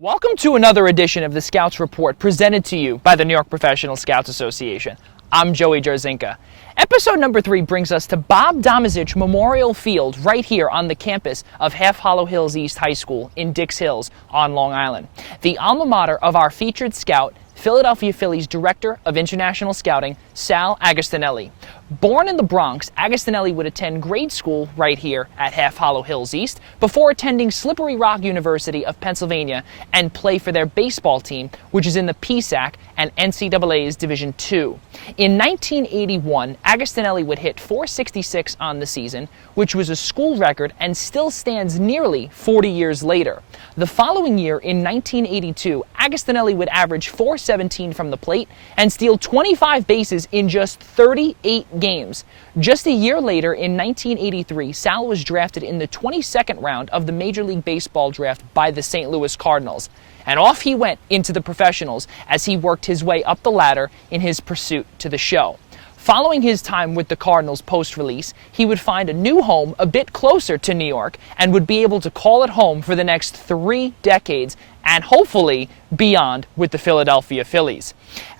Welcome to another edition of the Scouts Report presented to you by the New York Professional Scouts Association. I'm Joey Jarzynka. Episode number 3 brings us to Bob Domazich Memorial Field right here on the campus of Half Hollow Hills East High School in Dix Hills on Long Island. The alma mater of our featured scout, Philadelphia Phillies Director of International Scouting, Sal Agostinelli. Born in the Bronx, Agostinelli would attend grade school right here at Half Hollow Hills East before attending Slippery Rock University of Pennsylvania and play for their baseball team, which is in the PSAC and NCAA's Division II. In 1981, Agostinelli would hit .466 on the season, which was a school record and still stands nearly 40 years later. The following year, in 1982, Agostinelli would average .417 from the plate and steal 25 bases in just 38 games. Just a year later, in 1983, Sal was drafted in the 22nd round of the Major League Baseball draft by the St. Louis Cardinals. And off he went into the professionals as he worked his way up the ladder in his pursuit to the show. Following his time with the Cardinals post-release, he would find a new home a bit closer to New York and would be able to call it home for the next 3 decades and hopefully beyond with the Philadelphia Phillies.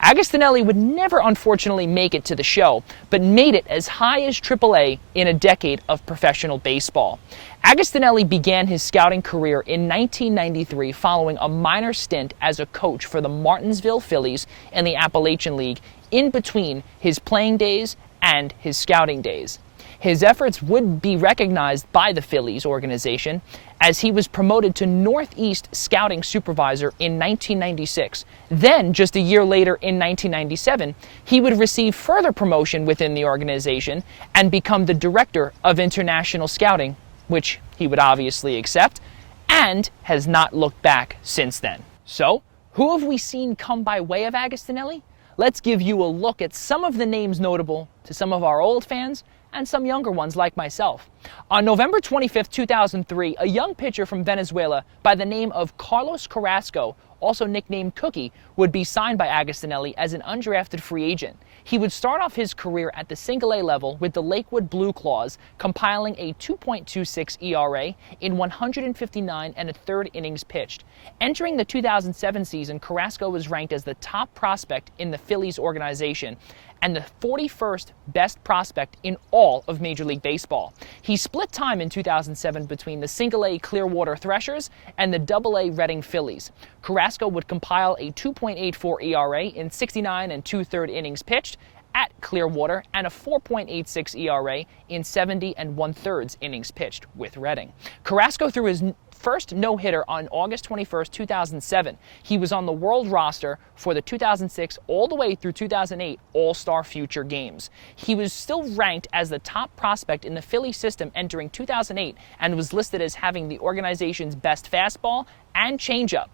Agostinelli would never unfortunately make it to the show, but made it as high as AAA in a decade of professional baseball. Agostinelli began his scouting career in 1993 following a minor stint as a coach for the Martinsville Phillies in the Appalachian League in between his playing days and his scouting days. His efforts would be recognized by the Phillies organization as he was promoted to Northeast Scouting Supervisor in 1996. Then, just a year later in 1997, he would receive further promotion within the organization and become the Director of International Scouting, which he would obviously accept, and has not looked back since then. So, who have we seen come by way of Agostinelli? Let's give you a look at some of the names notable to some of our old fans and some younger ones like myself. On November 25, 2003, a young pitcher from Venezuela by the name of Carlos Carrasco, also nicknamed Cookie, would be signed by Agostinelli as an undrafted free agent. He would start off his career at the Single-A level with the Lakewood Blue Claws, compiling a 2.26 ERA in 159 and a third innings pitched. Entering the 2007 season, Carrasco was ranked as the top prospect in the Phillies organization and the 41st best prospect in all of Major League Baseball. He split time in 2007 between the Single-A Clearwater Threshers and the Double-A Reading Phillies. Carrasco would compile a 2.84 ERA in 69 and 2/3 innings pitched at Clearwater and a 4.86 ERA in 70 and 1/3 innings pitched with Reading. Carrasco threw his first no-hitter on August 21, 2007. He was on the world roster for the 2006 all the way through 2008 All-Star Future Games. He was still ranked as the top prospect in the Philly system entering 2008 and was listed as having the organization's best fastball and changeup.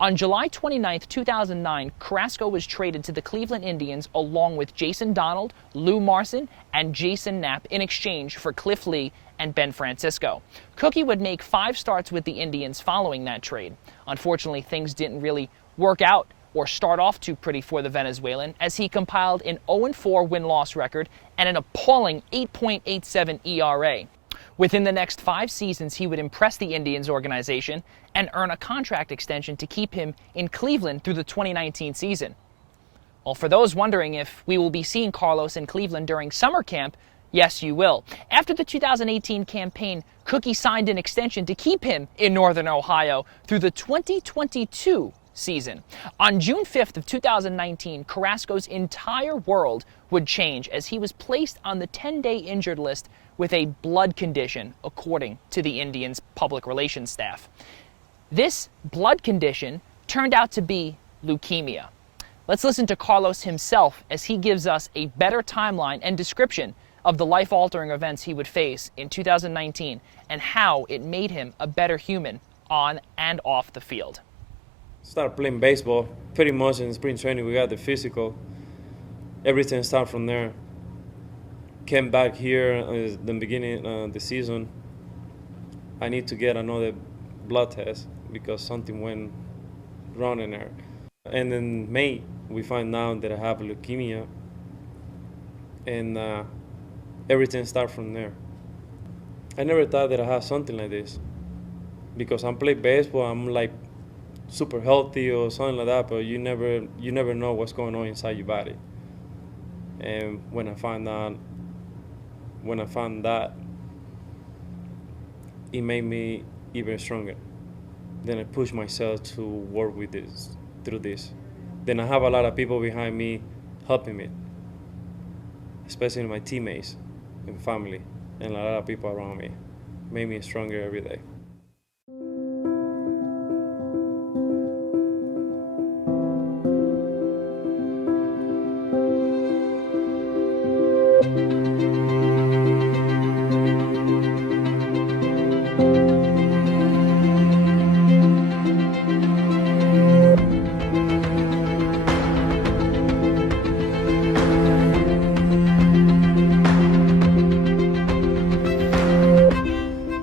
On July 29, 2009, Carrasco was traded to the Cleveland Indians along with Jason Donald, Lou Marson, and Jason Knapp in exchange for Cliff Lee and Ben Francisco. Cookie would make 5 starts with the Indians following that trade. Unfortunately, things didn't really work out or start off too pretty for the Venezuelan, as he compiled an 0-4 win-loss record and an appalling 8.87 ERA. Within the next 5 seasons, he would impress the Indians organization and earn a contract extension to keep him in Cleveland through the 2019 season. Well, for those wondering if we will be seeing Carlos in Cleveland during summer camp, yes, you will. After the 2018 campaign, Cookie signed an extension to keep him in Northern Ohio through the 2022 season. On June 5th of 2019, Carrasco's entire world would change as he was placed on the 10-day injured list with a blood condition, according to the Indians' public relations staff. This blood condition turned out to be leukemia. Let's listen to Carlos himself as he gives us a better timeline and description of the life-altering events he would face in 2019 and how it made him a better human on and off the field. Started playing baseball pretty much in spring training. We got the physical. Everything started from there. Came back here at the beginning of the season. I need to get another blood test because something went wrong in there. And in May, we find out that I have leukemia, and everything started from there. I never thought that I had something like this because I'm playing baseball. I'm like super healthy or something like that, but you never know what's going on inside your body. And when I found that, it made me even stronger. Then I pushed myself to work through this. Then I have a lot of people behind me helping me, especially my teammates and family, and a lot of people around me. Made me stronger every day.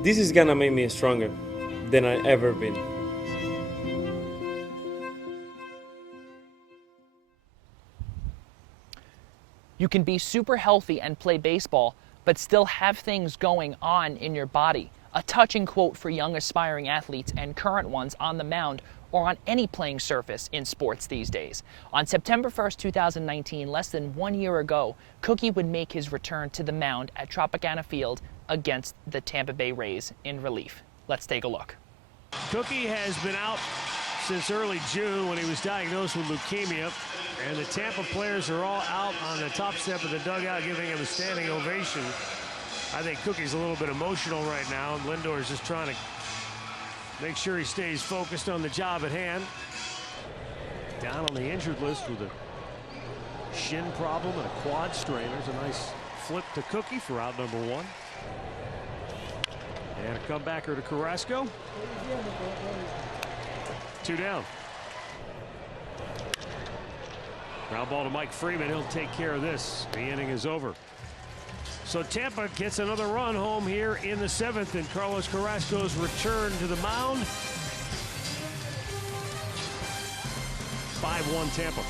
This is gonna make me stronger than I ever been. You can be super healthy and play baseball, but still have things going on in your body. A touching quote for young aspiring athletes and current ones on the mound or on any playing surface in sports these days. On September 1st, 2019, less than 1 year ago, Cookie would make his return to the mound at Tropicana Field against the Tampa Bay Rays in relief. Let's take a look. Cookie has been out since early June when he was diagnosed with leukemia, and the Tampa players are all out on the top step of the dugout giving him a standing ovation. I think Cookie's a little bit emotional right now, and Lindor is just trying to make sure he stays focused on the job at hand. Down on the injured list with a shin problem and a quad strain. There's a nice flip to Cookie for out number one. And a comebacker to Carrasco. 2 down. Ground ball to Mike Freeman. He'll take care of this. The inning is over. So Tampa gets another run home here in the 7th, and Carlos Carrasco's return to the mound. 5-1 Tampa.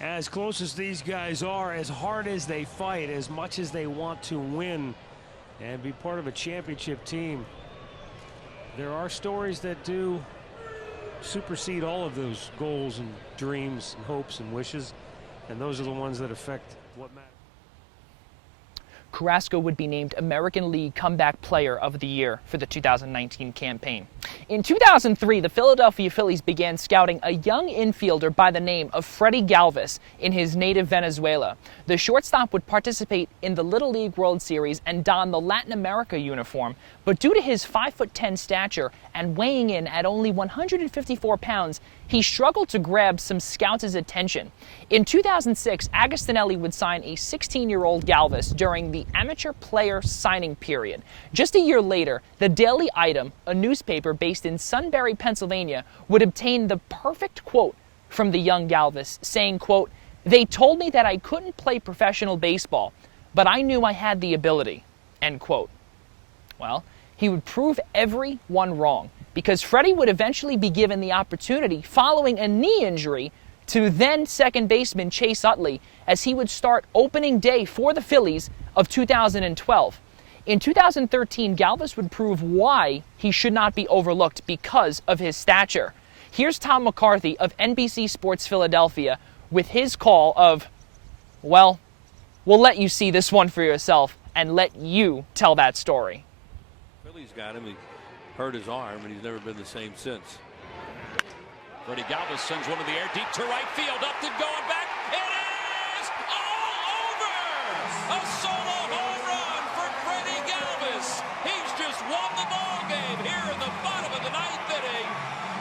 As close as these guys are, as hard as they fight, as much as they want to win and be part of a championship team, there are stories that do supersede all of those goals and dreams and hopes and wishes, and those are the ones that affect what matters. Carrasco would be named American League Comeback Player of the Year for the 2019 campaign. In 2003, the Philadelphia Phillies began scouting a young infielder by the name of Freddie Galvis in his native Venezuela. The shortstop would participate in the Little League World Series and don the Latin America uniform, but due to his 5'10" stature and weighing in at only 154 pounds, he struggled to grab some scouts' attention. In 2006, Agostinelli would sign a 16-year-old Galvis during the amateur player signing period. Just a year later, the Daily Item, a newspaper based in Sunbury, Pennsylvania, would obtain the perfect quote from the young Galvis, saying, quote, "They told me that I couldn't play professional baseball, but I knew I had the ability," end quote. Well, he would prove everyone wrong, because Freddie would eventually be given the opportunity following a knee injury to then second baseman Chase Utley, as he would start opening day for the Phillies of 2012. In 2013, Galvis would prove why he should not be overlooked because of his stature. Here's Tom McCarthy of NBC Sports Philadelphia with his call of, well, we'll let you see this one for yourself and let you tell that story. Phillies got him. He hurt his arm, and he's never been the same since. Freddie Galvis sends one to the air, deep to right field, Upton going back. It is all over! A solo home run for Freddie Galvis. He's just won the ball game here in the bottom of the 9th inning.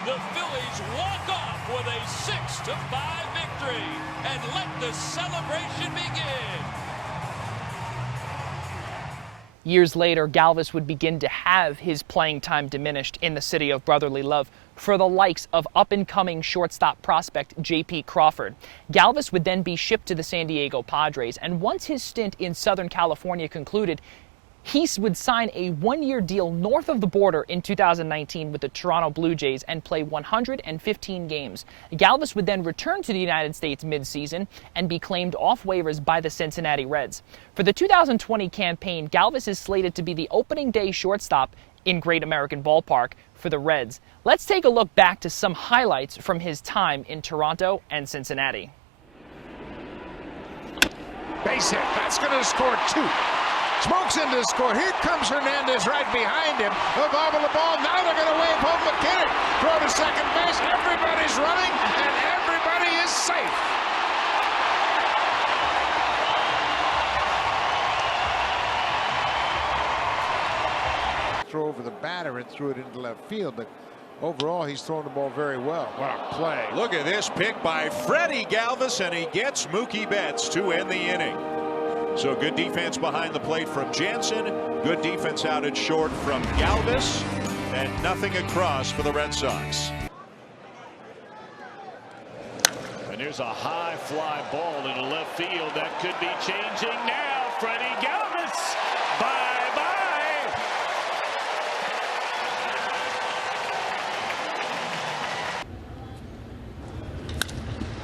The Phillies walk off with a 6-5 victory, and let the celebration begin. Years later, Galvis would begin to have his playing time diminished in the city of brotherly love for the likes of up-and-coming shortstop prospect J.P. Crawford. Galvis would then be shipped to the San Diego Padres, and once his stint in Southern California concluded, he would sign a one-year deal north of the border in 2019 with the Toronto Blue Jays and play 115 games. Galvis would then return to the United States mid-season and be claimed off waivers by the Cincinnati Reds. For the 2020 campaign, Galvis is slated to be the opening day shortstop in Great American Ballpark for the Reds. Let's take a look back to some highlights from his time in Toronto and Cincinnati. Base hit. That's going to score 2. Smokes into the score. Here comes Hernandez right behind him. He'll bobble the ball. Now they're going to wave home McKinnon. Throw to second base. Everybody's running, and everybody is safe. Throw over the batter and threw it into left field, but overall he's thrown the ball very well. What a play. Look at this pick by Freddie Galvis, and he gets Mookie Betts to end the inning. So good defense behind the plate from Jansen, good defense out at short from Galvis, and nothing across for the Red Sox. And there's a high fly ball into left field that could be changing now. Freddie Galvis, bye-bye.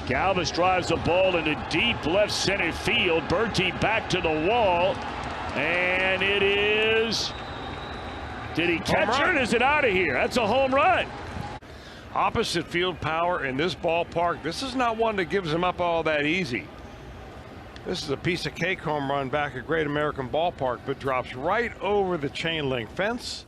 Galvis drives the ball into deep left center field. Berti back to the wall, and it is. Did he catch it? Is it out of here? That's a home run. Opposite field power in this ballpark. This is not one that gives him up all that easy. This is a piece of cake home run back at Great American Ballpark, but drops right over the chain link fence.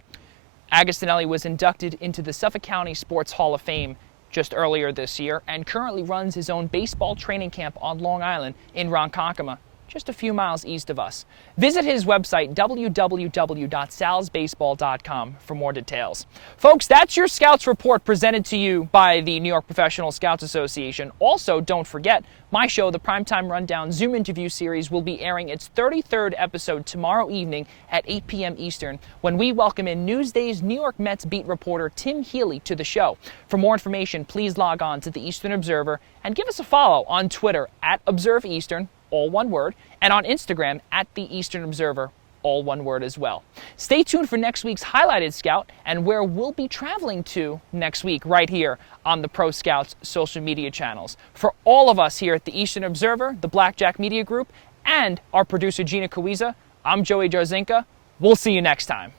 Agostinelli was inducted into the Suffolk County Sports Hall of Fame just earlier this year and currently runs his own baseball training camp on Long Island in Ronkonkoma, just a few miles east of us. Visit his website, www.salsbaseball.com, for more details. Folks, that's your Scouts Report presented to you by the New York Professional Scouts Association. Also, don't forget, my show, the Primetime Rundown Zoom interview series, will be airing its 33rd episode tomorrow evening at 8 p.m. Eastern, when we welcome in Newsday's New York Mets beat reporter Tim Healy to the show. For more information, please log on to the Eastern Observer and give us a follow on Twitter @ObserveEastern, all one word, and on Instagram @The Eastern Observer, all one word as well. Stay tuned for next week's Highlighted Scout and where we'll be traveling to next week right here on the Pro Scouts social media channels. For all of us here at the Eastern Observer, the Blackjack Media Group, and our producer Gina Kawiza, I'm Joey Jarzynka. We'll see you next time.